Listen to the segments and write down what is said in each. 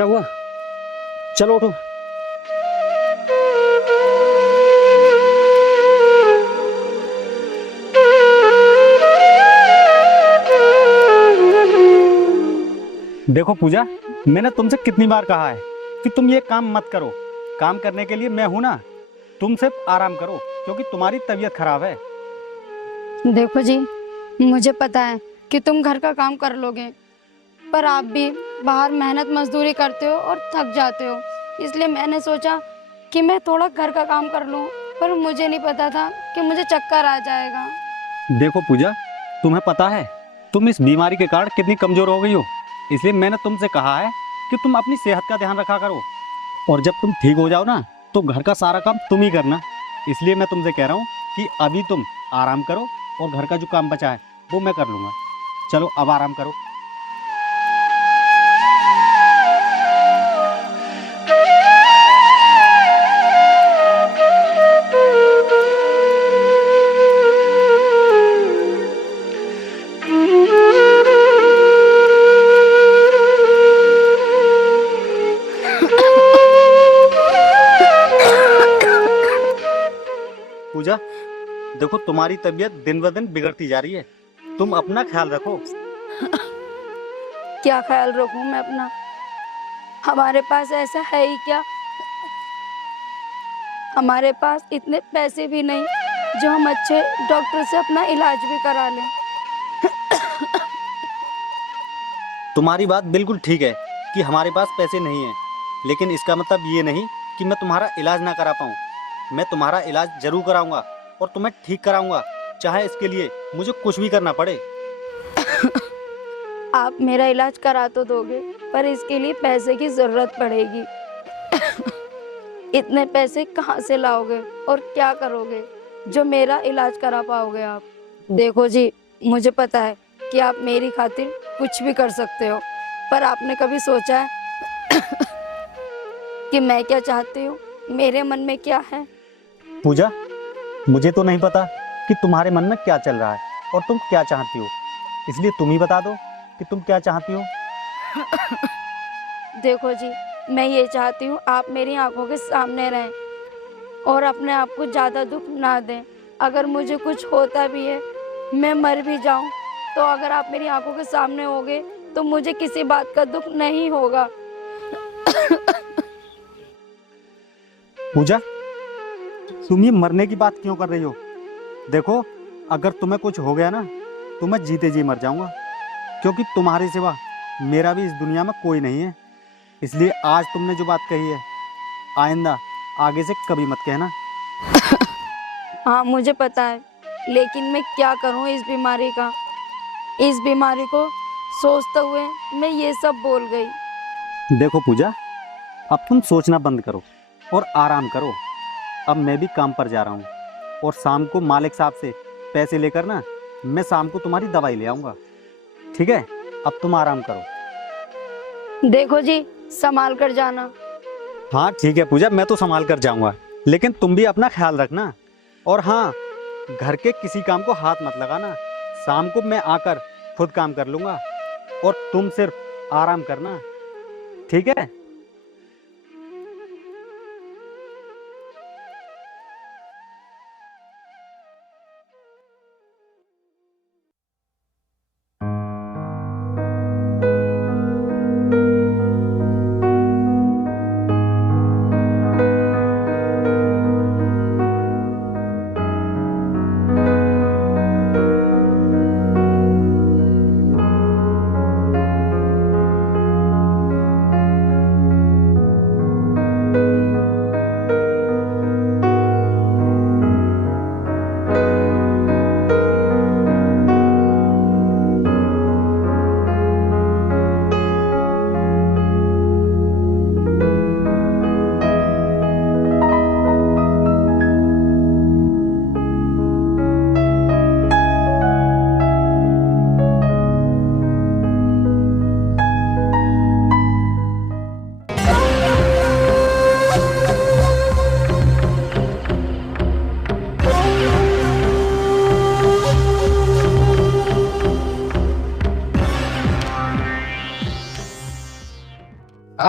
क्या हुआ? चलो उठो। देखो पूजा, मैंने तुमसे कितनी बार कहा है कि तुम ये काम मत करो। काम करने के लिए मैं हूं ना। तुम सिर्फ आराम करो क्योंकि तुम्हारी तबीयत खराब है। देखो जी, मुझे पता है कि तुम घर का काम कर लोगे, पर आप भी बाहर मेहनत मजदूरी करते हो और थक जाते हो। इसलिए मैंने सोचा कि मैं थोड़ा घर का काम कर लूं, पर मुझे नहीं पता था कि मुझे चक्कर आ जाएगा। देखो पूजा, तुम्हें पता है तुम इस बीमारी के कारण कितनी कमजोर हो गई हो। इसलिए मैंने तुमसे कहा है कि तुम अपनी सेहत का ध्यान रखा करो। और जब तुम ठीक हो जाओ ना, तो घर का सारा काम तुम ही करना। इसलिए मैं तुमसे कह रहा हूँ कि अभी तुम आराम करो और घर का जो काम बचा है वो मैं कर लूँगा। चलो अब आराम करो। पूजा, देखो तुम्हारी तबीयत दिन ब दिन बिगड़ती जा रही है। तुम अपना ख्याल रखो। क्या ख्याल रखूं मैं अपना? हमारे पास ऐसा है ही क्या? हमारे पास इतने पैसे भी नहीं जो हम अच्छे डॉक्टर से अपना इलाज भी करा लें। तुम्हारी बात बिल्कुल ठीक है कि हमारे पास पैसे नहीं हैं, लेकिन इसका मतलब ये नहीं कि मैं तुम्हारा इलाज ना करा पाऊँ। मैं तुम्हारा इलाज जरूर कराऊंगा और तुम्हें ठीक कराऊंगा, चाहे इसके लिए मुझे कुछ भी करना पड़े। आप मेरा इलाज करा तो दोगे, पर इसके लिए पैसे की जरूरत पड़ेगी। इतने पैसे कहाँ से लाओगे और क्या करोगे जो मेरा इलाज करा पाओगे आप? देखो जी, मुझे पता है कि आप मेरी खातिर कुछ भी कर सकते हो, पर आपने कभी सोचा है कि मैं क्या चाहती हूँ, मेरे मन में क्या है? पूजा, मुझे तो नहीं पता कि तुम्हारे मन में क्या चल रहा है और तुम क्या चाहती हो। इसलिए तुम ही बता दो कि तुम क्या चाहती हो। देखो जी, मैं ये चाहती हूँ आप मेरी आंखों के सामने रहें और अपने आप को ज़्यादा दुख ना दें। अगर मुझे कुछ होता भी है, मैं मर भी जाऊँ, तो अगर आप मेरी आंखों के सामने होगे तो मुझे किसी बात का दुख नहीं होगा। पूजा, तुम ये मरने की बात क्यों कर रही हो? देखो, अगर तुम्हें कुछ हो गया ना, तो मैं जीते जी मर जाऊंगा, क्योंकि तुम्हारे सिवा मेरा भी इस दुनिया में कोई नहीं है। इसलिए आज तुमने जो बात कही है, आइंदा आगे से कभी मत कहना। हाँ, मुझे पता है, लेकिन मैं क्या करूँ इस बीमारी का? इस बीमारी को सोचते हुए मैं ये सब बोल गई। देखो पूजा, अब तुम सोचना बंद करो और आराम करो। अब मैं भी काम पर जा रहा हूँ और शाम को मालिक साहब से पैसे लेकर ना, मैं शाम को तुम्हारी दवाई ले आऊँगा। ठीक है? अब तुम आराम करो। देखो जी, संभाल कर जाना। हाँ ठीक है पूजा, मैं तो संभाल कर जाऊँगा, लेकिन तुम भी अपना ख्याल रखना। और हाँ, घर के किसी काम को हाथ मत लगाना। शाम को मैं आकर खुद काम कर लूँगा और तुम सिर्फ आराम करना। ठीक है?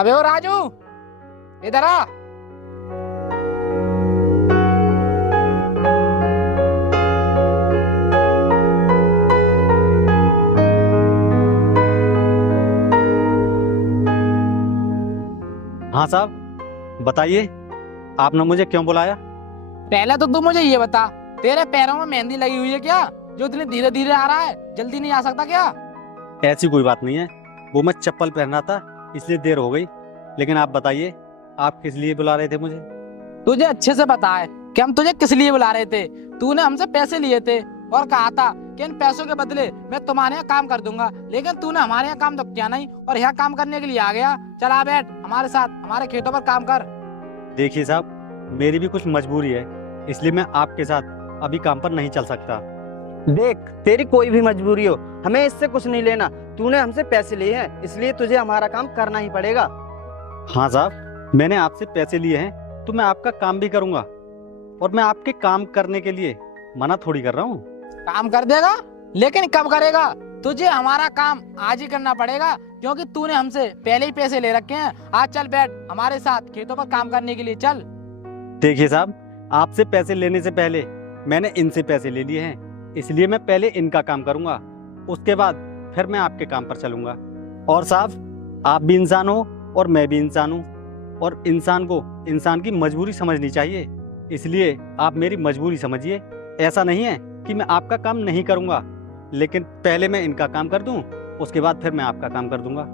अबे ओ राजू, इधर आ। हाँ साहब, बताइए आपने मुझे क्यों बुलाया। पहले तो तू मुझे ये बता, तेरे पैरों में मेहंदी लगी हुई है क्या, जो इतनी धीरे धीरे आ रहा है? जल्दी नहीं आ सकता क्या? ऐसी कोई बात नहीं है, वो मैं चप्पल पहन रहा था इसलिए देर हो गई। लेकिन आप बताइए, आप किस लिए बुला रहे थे मुझे। तुझे अच्छे से पता है कि हम तुझे किस लिए बुला रहे थे। तूने हमसे पैसे लिए थे और कहा था कि इन पैसों के बदले मैं तुम्हारे यहाँ काम कर दूंगा, लेकिन तूने हमारे यहाँ काम तो किया नहीं और यहाँ काम करने के लिए आ गया। चला बैठ हमारे साथ, हमारे खेतों पर काम कर। देखिए साहब, मेरी भी कुछ मजबूरी है, इसलिए मैं आपके साथ अभी काम पर नहीं चल सकता। देख, तेरी कोई भी मजबूरी हो, हमें इससे कुछ नहीं लेना। तूने हमसे पैसे लिए हैं, इसलिए तुझे हमारा काम करना ही पड़ेगा। हाँ साहब, मैंने आपसे पैसे लिए हैं तो मैं आपका काम भी करूंगा, और मैं आपके काम करने के लिए मना थोड़ी कर रहा हूँ। काम कर देगा, लेकिन कब करेगा? तुझे हमारा काम आज ही करना पड़ेगा, क्योंकि तूने हमसे पहले ही पैसे ले रखे हैं। आज चल बैठ हमारे साथ खेतों पर काम करने के लिए चल। देखिए साहब, आपसे पैसे लेने से पहले मैंने इनसे पैसे ले लिए हैं, इसलिए मैं पहले इनका काम करूंगा, उसके बाद फिर मैं आपके काम पर चलूंगा। और साहब, आप भी इंसान हो और मैं भी इंसान हूँ, और इंसान को इंसान की मजबूरी समझनी चाहिए, इसलिए आप मेरी मजबूरी समझिए। ऐसा नहीं है कि मैं आपका काम नहीं करूंगा, लेकिन पहले मैं इनका काम कर दूं, उसके बाद फिर मैं आपका काम कर दूंगा।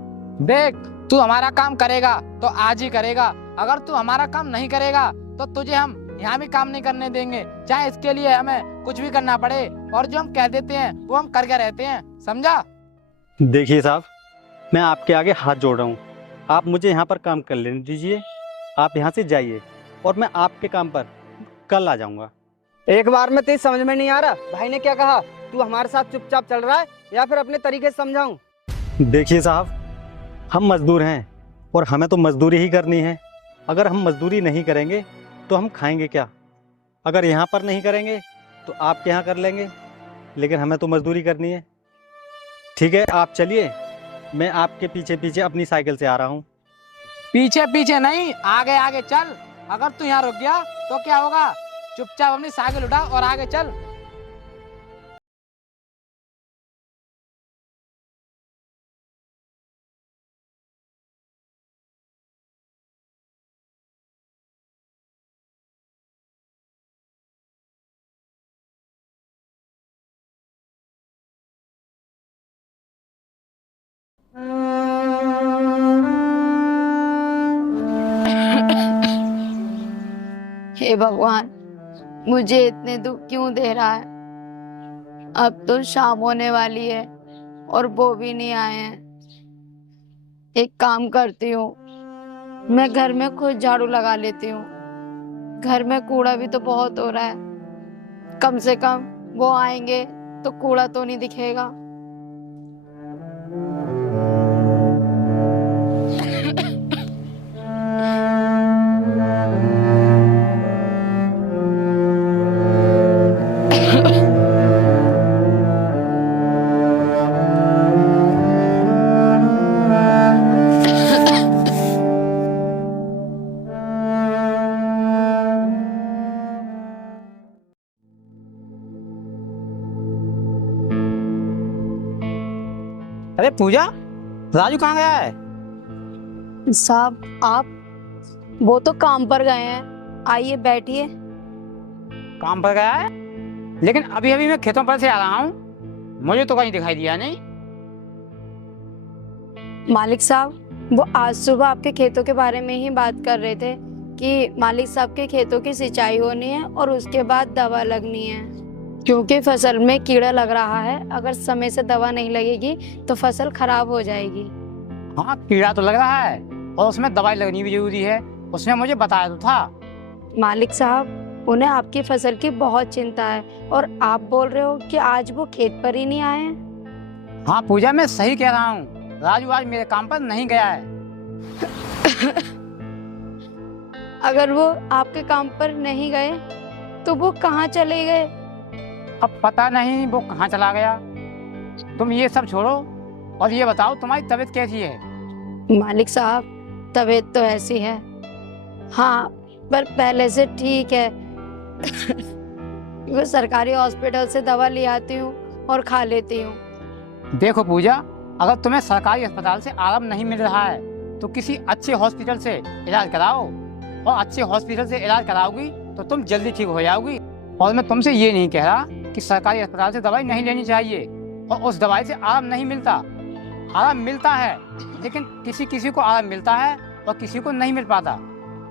देख, तू हमारा काम करेगा तो आज ही करेगा। अगर तू हमारा काम नहीं करेगा तो तुझे हम यहाँ भी काम नहीं करने देंगे, चाहे इसके लिए हमें कुछ भी करना पड़े। और जो हम कह देते हैं वो हम करके रहते हैं, समझा? देखिए साहब, मैं आपके आगे हाथ जोड़ रहा हूँ, आप मुझे यहाँ पर काम कर लेने दीजिए। आप यहाँ से जाइए और मैं आपके काम पर कल आ जाऊँगा। एक बार में तेरी समझ में नहीं आ रहा भाई ने क्या कहा? तू हमारे साथ चुपचाप चल रहा है या फिर अपने तरीके से समझाऊं? देखिए साहब, हम मजदूर हैं और हमें तो मजदूरी ही करनी है। अगर हम मजदूरी नहीं करेंगे तो हम खाएंगे क्या? अगर यहाँ पर नहीं करेंगे तो आपके यहाँ कर लेंगे, लेकिन हमें तो मजदूरी करनी है। ठीक है, आप चलिए, मैं आपके पीछे पीछे अपनी साइकिल से आ रहा हूँ। पीछे पीछे नहीं, आगे आगे चल। अगर तू यहाँ रुक गया तो क्या होगा? चुपचाप अपनी साइकिल उठा और आगे चल। हे भगवान, मुझे इतने दुख क्यों दे रहा है? अब तो शाम होने वाली है और वो भी नहीं आए हैं। एक काम करती हूँ, मैं घर में खुद झाड़ू लगा लेती हूँ। घर में कूड़ा भी तो बहुत हो रहा है, कम से कम वो आएंगे तो कूड़ा तो नहीं दिखेगा। अरे पूजा, राजू कहाँ गया है? साहब, आप? वो तो काम पर गए हैं, आइए बैठिए। काम पर गया है? लेकिन अभी अभी मैं खेतों पर से आ रहा हूँ, मुझे तो कहीं दिखाई दिया नहीं। मालिक साहब, वो आज सुबह आपके खेतों के बारे में ही बात कर रहे थे कि मालिक साहब के खेतों की सिंचाई होनी है और उसके बाद दवा लगनी है, क्योंकि फसल में कीड़ा लग रहा है। अगर समय से दवा नहीं लगेगी तो फसल खराब हो जाएगी। हाँ, कीड़ा तो लग रहा है और उसमें दवाई लगनी भी जरूरी है, उसने मुझे बताया तो था। मालिक साहब, उन्हें आपकी फसल की बहुत चिंता है और आप बोल रहे हो कि आज वो खेत पर ही नहीं आए हैं। हाँ पूजा, मैं सही कह रहा हूँ, राजू आज मेरे काम पर नहीं गया है। अगर वो आपके काम पर नहीं गए तो वो कहाँ चले गए? अब पता नहीं वो कहाँ चला गया। तुम ये सब छोड़ो और ये बताओ, तुम्हारी तबीयत कैसी है? मालिक साहब, तबीयत तो ऐसी है। हाँ, पर पहले से ठीक है। वो सरकारी हॉस्पिटल से दवा ले आती हूँ और खा लेती हूँ। देखो पूजा, अगर तुम्हें सरकारी अस्पताल से आराम नहीं मिल रहा है तो किसी अच्छे हॉस्पिटल से इलाज कराओ, और अच्छे हॉस्पिटल से इलाज कराओगी तो तुम जल्दी ठीक हो जाओगी। और मैं तुमसे ये नहीं कह रहा कि सरकारी अस्पताल से दवाई नहीं लेनी चाहिए, और उस दवाई से आराम नहीं मिलता। आराम मिलता है, लेकिन किसी किसी को आराम मिलता है और किसी को नहीं मिल पाता।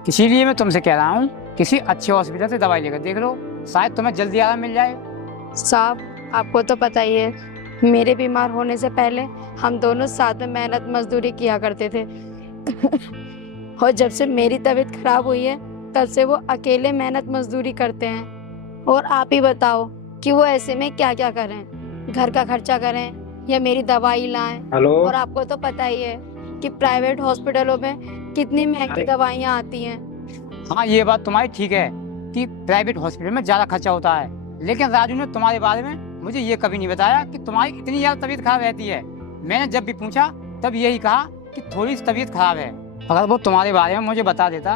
इसीलिए मैं तुमसे कह रहा हूँ किसी अच्छे हॉस्पिटल से दवाई लेकर देख लो, शायद तुम्हें जल्दी आराम मिल जाए। साहब, आपको तो पता ही है, मेरे बीमार होने से पहले हम दोनों साथ में मेहनत मजदूरी किया करते थे। और जब से मेरी तबीयत खराब हुई है तब से वो अकेले मेहनत मजदूरी करते हैं। और आप ही बताओ कि वो ऐसे में क्या क्या करें, घर का खर्चा करें या मेरी दवाई लाएं। और आपको तो पता ही है कि प्राइवेट हॉस्पिटलों में कितनी महंगी दवाइयाँ आती हैं। हाँ, ये बात तुम्हारी ठीक है कि प्राइवेट हॉस्पिटल में ज्यादा खर्चा होता है, लेकिन राजू ने तुम्हारे बारे में मुझे ये कभी नहीं बताया कि तुम्हारी इतनी ज्यादा तबीयत खराब रहती है। मैंने जब भी पूछा तब यही कहा कि थोड़ी सी तबीयत खराब है। अगर वो तुम्हारे बारे में मुझे बता देता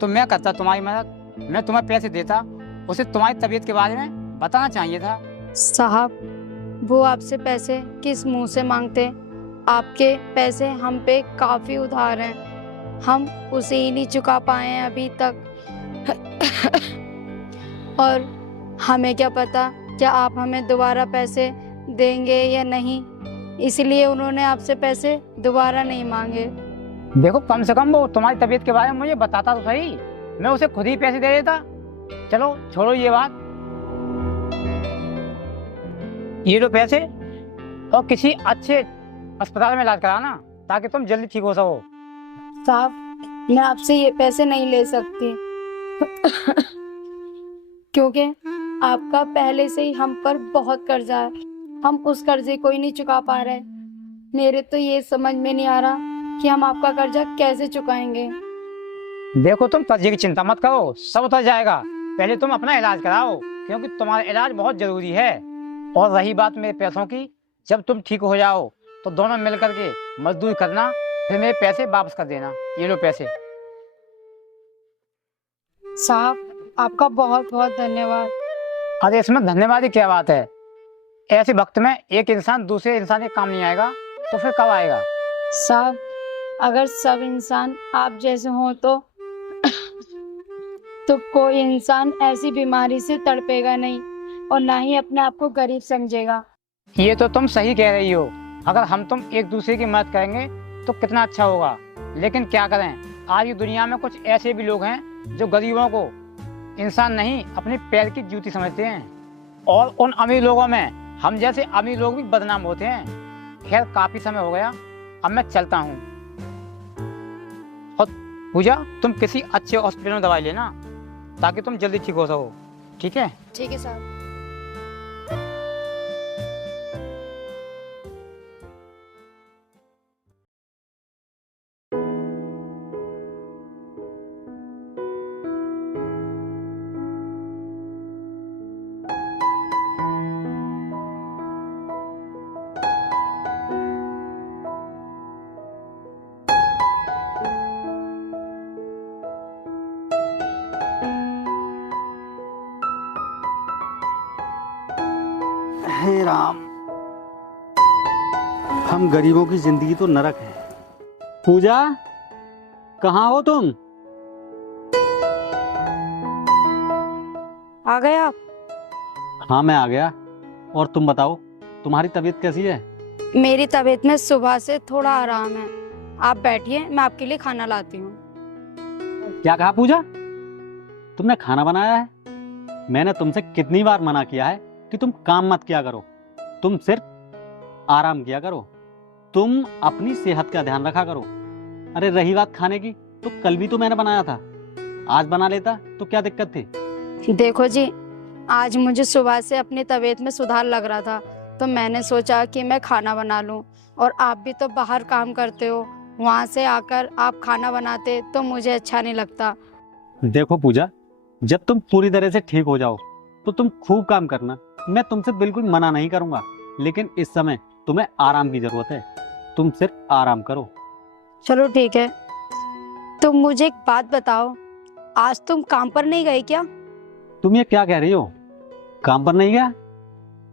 तो मैं करता तुम्हारी मदद, मैं तुम्हें पैसे देता। उसे तुम्हारी तबीयत के बारे में बताना चाहिए था। साहब, वो आपसे पैसे किस मुंह से मांगते? आपके पैसे हम पे काफी उधार हैं, हम उसे ही नहीं चुका पाए हैं अभी तक। और हमें क्या पता क्या आप हमें दोबारा पैसे देंगे या नहीं, इसलिए उन्होंने आपसे पैसे दोबारा नहीं मांगे। देखो, कम से कम वो तुम्हारी तबीयत के बारे में मुझे बताता तो सही, मैं उसे खुद ही पैसे दे देता। चलो छोड़ो ये बात, ये लो पैसे, और किसी अच्छे अस्पताल में इलाज कराना ताकि तुम जल्दी ठीक हो सको। साहब, मैं आपसे ये पैसे नहीं ले सकती क्योंकि आपका पहले से ही हम पर बहुत कर्जा है, हम उस कर्जे को ही नहीं चुका पा रहे। मेरे तो ये समझ में नहीं आ रहा कि हम आपका कर्जा कैसे चुकाएंगे। देखो, तुम कर्जे की चिंता मत करो, सब उतर जाएगा। पहले तुम अपना इलाज कराओ, क्योंकि तुम्हारा इलाज बहुत जरूरी है। और रही बात मेरे पैसों की, जब तुम ठीक हो जाओ तो दोनों मिलकर के मजदूरी करना, फिर मेरे पैसे वापस कर देना। ये लो पैसे। साहब, आपका बहुत बहुत धन्यवाद। अरे इसमें धन्यवाद की क्या बात है? ऐसे वक्त में एक इंसान दूसरे इंसान के काम नहीं आएगा तो फिर कब आएगा? साहब, अगर सब इंसान आप जैसे हो तो कोई इंसान ऐसी बीमारी से तड़पेगा नहीं और ना ही अपने आप को गरीब समझेगा। ये तो तुम सही कह रही हो। अगर हम तुम एक दूसरे की मदद करेंगे तो कितना अच्छा होगा। लेकिन क्या करें, आज की दुनिया में कुछ ऐसे भी लोग हैं जो गरीबों को इंसान नहीं, अपने पैर की जूती समझते हैं। और उन अमीर लोगों में हम जैसे अमीर लोग भी बदनाम होते हैं। खैर, काफी समय हो गया, अब मैं चलता हूँ। और पूजा, तुम किसी अच्छे हॉस्पिटल में दवाई लेना ताकि तुम जल्दी ठीक हो सको। ठीक है? ठीक है साहब। हे राम, हम गरीबों की जिंदगी तो नरक है। पूजा, कहाँ हो तुम? आ गए आप? हाँ, मैं आ गया। और तुम बताओ, तुम्हारी तबीयत कैसी है? मेरी तबीयत में सुबह से थोड़ा आराम है। आप बैठिए, मैं आपके लिए खाना लाती हूँ। क्या कहा पूजा? तुमने खाना बनाया है? मैंने तुमसे कितनी बार मना किया है कि तुम काम मत किया करो, तुम सिर्फ आराम किया करो, तुम अपनी सेहत का ध्यान रखा करो। अरे रही बात खाने की, तो कल भी तो मैंने बनाया था, आज बना लेता तो क्या दिक्कत थी? देखो जी, आज मुझे सुबह से अपनी तबीयत में सुधार लग रहा था तो मैंने सोचा कि मैं खाना बना लूं। और आप भी तो बाहर काम करते हो, वहाँ से आकर आप खाना बनाते तो मुझे अच्छा नहीं लगता। देखो पूजा, जब तुम पूरी तरह से ठीक हो जाओ तो तुम खूब काम करना, मैं तुमसे बिल्कुल मना नहीं करूंगा। लेकिन इस समय तुम्हें आराम की जरूरत है, तुम सिर्फ आराम करो। चलो ठीक है, तुम मुझे एक बात बताओ, आज तुम काम पर नहीं गए क्या? तुम ये क्या कह रही हो? काम पर नहीं गया?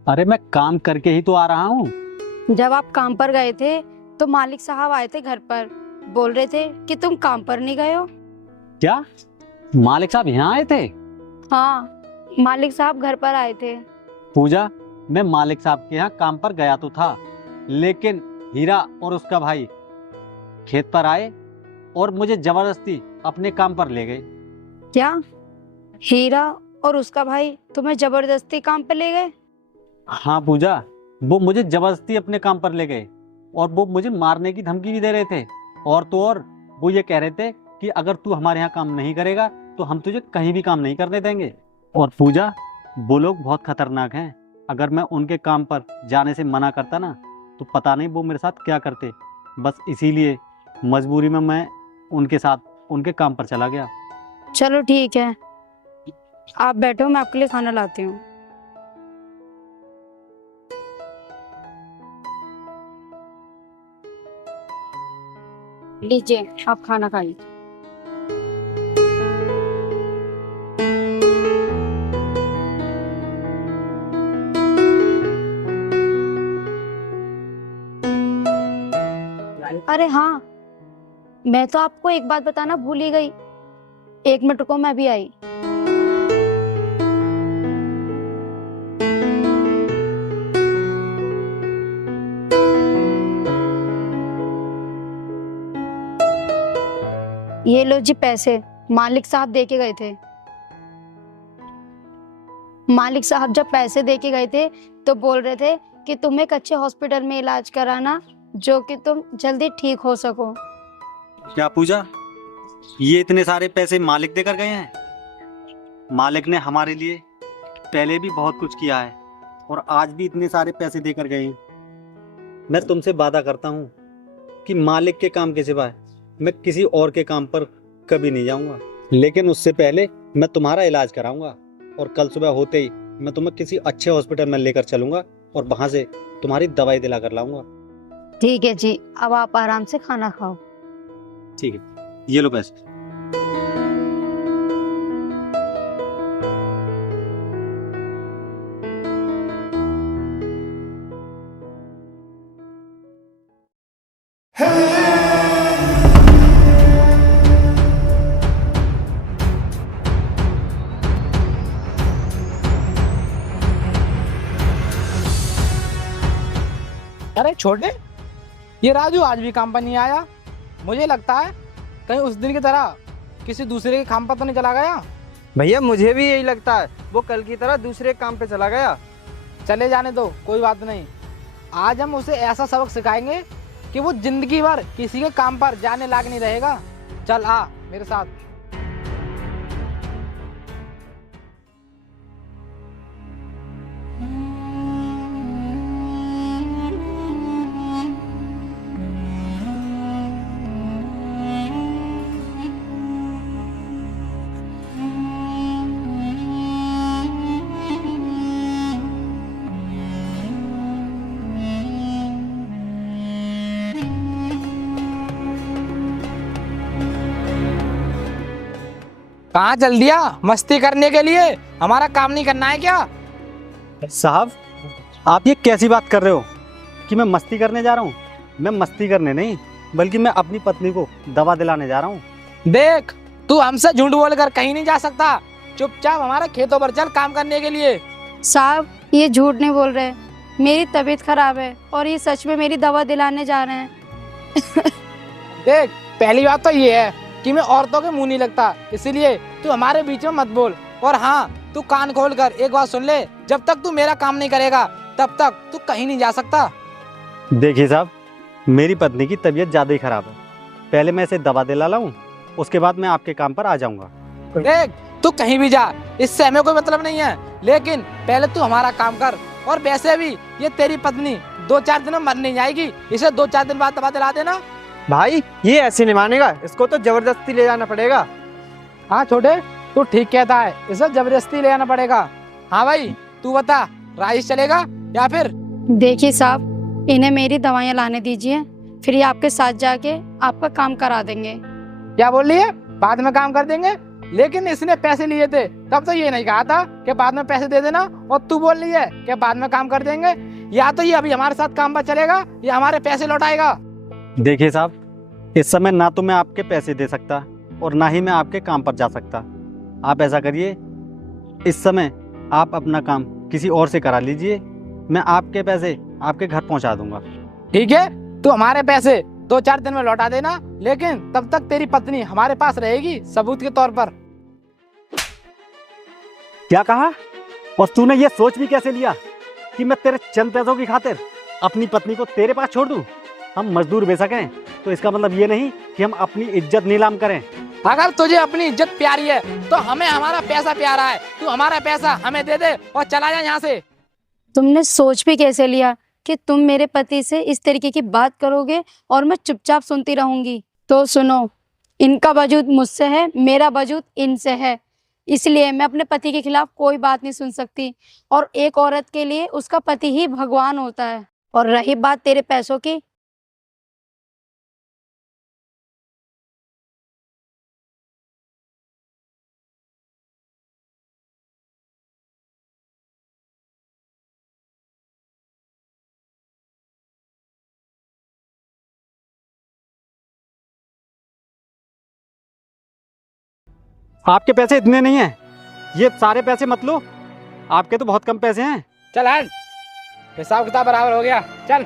अरे मैं काम करके ही तो आ रहा हूँ। जब आप काम पर गए थे तो मालिक साहब आए थे घर पर, बोल रहे थे कि तुम काम पर नहीं गए हो। क्या मालिक साहब यहाँ आए थे? हाँ, मालिक साहब घर पर आए थे। पूजा, मैं मालिक साहब के यहाँ काम पर गया तो था, लेकिन हीरा और उसका भाई खेत पर आए और मुझे जबरदस्ती अपने काम पर ले गए। क्या हीरा और उसका भाई तुम्हें जबरदस्ती काम पे ले गए? हाँ पूजा, वो मुझे जबरदस्ती अपने काम पर ले गए और वो मुझे मारने की धमकी भी दे रहे थे। और तो और वो ये कह रहे थे कि अगर तू हमारे यहाँ काम नहीं करेगा तो हम तुझे कहीं भी काम नहीं करने देंगे। और पूजा, वो लोग बहुत खतरनाक हैं। अगर मैं उनके काम पर जाने से मना करता ना तो पता नहीं वो मेरे साथ क्या करते। बस इसीलिए मजबूरी में मैं उनके साथ उनके काम पर चला गया। चलो ठीक है, आप बैठो, मैं आपके लिए खाना लाती हूँ। लीजिए, आप खाना खाइए। अरे हाँ, मैं तो आपको एक बात बताना भूल ही गई। 1 मिनट रुको, मैं भी आई। ये लो जी पैसे, मालिक साहब दे के गए थे। मालिक साहब जब पैसे दे के गए थे तो बोल रहे थे कि तुम एक अच्छे हॉस्पिटल में इलाज कराना, जो कि तुम जल्दी ठीक हो सको। क्या पूजा, ये इतने सारे पैसे मालिक देकर गए हैं? मालिक ने हमारे लिए पहले भी बहुत कुछ किया है और आज भी इतने सारे पैसे देकर गए हैं। मैं तुमसे वादा करता हूँ कि मालिक के काम के सिवाय मैं किसी और के काम पर कभी नहीं जाऊंगा, लेकिन उससे पहले मैं तुम्हारा इलाज कराऊंगा और कल सुबह होते ही मैं तुम्हें किसी अच्छे हॉस्पिटल में लेकर चलूंगा और वहां से तुम्हारी दवाई दिला कर लाऊंगा। ठीक है जी, अब आप आराम से खाना खाओ। ठीक है, ये लो पैसे। अरे छोटे, ये राजू आज भी काम पर नहीं आया। मुझे लगता है कहीं उस दिन की तरह किसी दूसरे के काम पर तो नहीं चला गया। भैया मुझे भी यही लगता है, वो कल की तरह दूसरे काम पे चला गया। चले जाने दो, कोई बात नहीं। आज हम उसे ऐसा सबक सिखाएंगे कि वो जिंदगी भर किसी के काम पर जाने लायक नहीं रहेगा। चल आ मेरे साथ। कहाँ चल दिया मस्ती करने के लिए? हमारा काम नहीं करना है क्या? साहब, आप ये कैसी बात कर रहे हो कि मैं मस्ती करने जा रहा हूँ? मैं मस्ती करने नहीं, बल्कि मैं अपनी पत्नी को दवा दिलाने जा रहा हूँ। देख, तू हमसे झूठ बोलकर कहीं नहीं जा सकता। चुपचाप हमारे खेतों पर चल काम करने के लिए। साहब, ये झूठ नहीं बोल रहे, मेरी तबीयत खराब है और ये सच में मेरी दवा दिलाने जा रहे हैं। देख, पहली बात तो ये है कि मैं औरतों के मुंह नहीं लगता, इसीलिए तू हमारे बीच में मत बोल। और हाँ, तू कान खोल कर एक बात सुन ले, जब तक तू मेरा काम नहीं करेगा तब तक तू कहीं नहीं जा सकता। देखिए साहब, मेरी पत्नी की तबीयत ज़्यादा ही खराब है। पहले मैं इसे दवा दिला लाऊं, उसके बाद मैं आपके काम पर आ जाऊंगा। देख, तू कहीं भी जा, इससे हमें कोई मतलब नहीं है, लेकिन पहले तू हमारा काम कर। और वैसे भी ये तेरी पत्नी 2-4 दिन में मर नहीं जाएगी, इसे 2-4 दिन बाद दवा दिला देना। भाई ये ऐसे नहीं मानेगा, इसको तो जबरदस्ती ले जाना पड़ेगा। हाँ छोटे, तू ठीक कहता है, इसे जबरदस्ती ले आना पड़ेगा। हाँ भाई, तू बता, राइस चलेगा या फिर? देखिए साहब, इन्हें मेरी दवाइयाँ लाने दीजिए, फिर ये आपके साथ जाके आपका काम करा देंगे। क्या बोल रही है? बाद में काम कर देंगे। लेकिन इसने पैसे लिए थे तब तो ये नहीं कहा था कि बाद में पैसे दे देना, और तू बोल रही है कि बाद में काम कर देंगे। या तो ये अभी हमारे साथ काम पर चलेगा या हमारे पैसे लौटाएगा। देखिए साहब, इस समय ना तो मैं आपके पैसे दे सकता और ना ही मैं आपके काम पर जा सकता। आप ऐसा करिए, इस समय आप अपना काम किसी और से करा लीजिए, मैं आपके पैसे आपके घर पहुंचा दूंगा। ठीक है, तू हमारे पैसे 2-4 दिन में लौटा देना, लेकिन तब तक तेरी पत्नी हमारे पास रहेगी सबूत के तौर पर। क्या कहा? और तूने ये सोच भी कैसे लिया कि मैं तेरे चंद पैसों की खातिर अपनी पत्नी को तेरे पास छोड़ दूं? हम मजदूर बेशक हैं, तो इसका मतलब ये नहीं कि हम अपनी इज्जत नीलाम करें। अगर तुझे अपनी इज्जत प्यारी है तो हमें हमारा पैसा प्यारा है। तू हमारा पैसा हमें दे दे और चला जा यहाँ से। तुमने सोच भी कैसे लिया कि तुम मेरे पति से इस तरीके की बात करोगे और मैं चुपचाप सुनती रहूंगी? तो सुनो, इनका वजूद मुझसे है, मेरा वजूद इनसे है, इसलिए मैं अपने पति के खिलाफ कोई बात नहीं सुन सकती। और एक औरत के लिए उसका पति ही भगवान होता है। और रही बात तेरे पैसों की, आपके पैसे इतने नहीं हैं, ये सारे पैसे मत लो, आपके तो बहुत कम पैसे हैं। चल हट, हिसाब किताब बराबर हो गया, चल।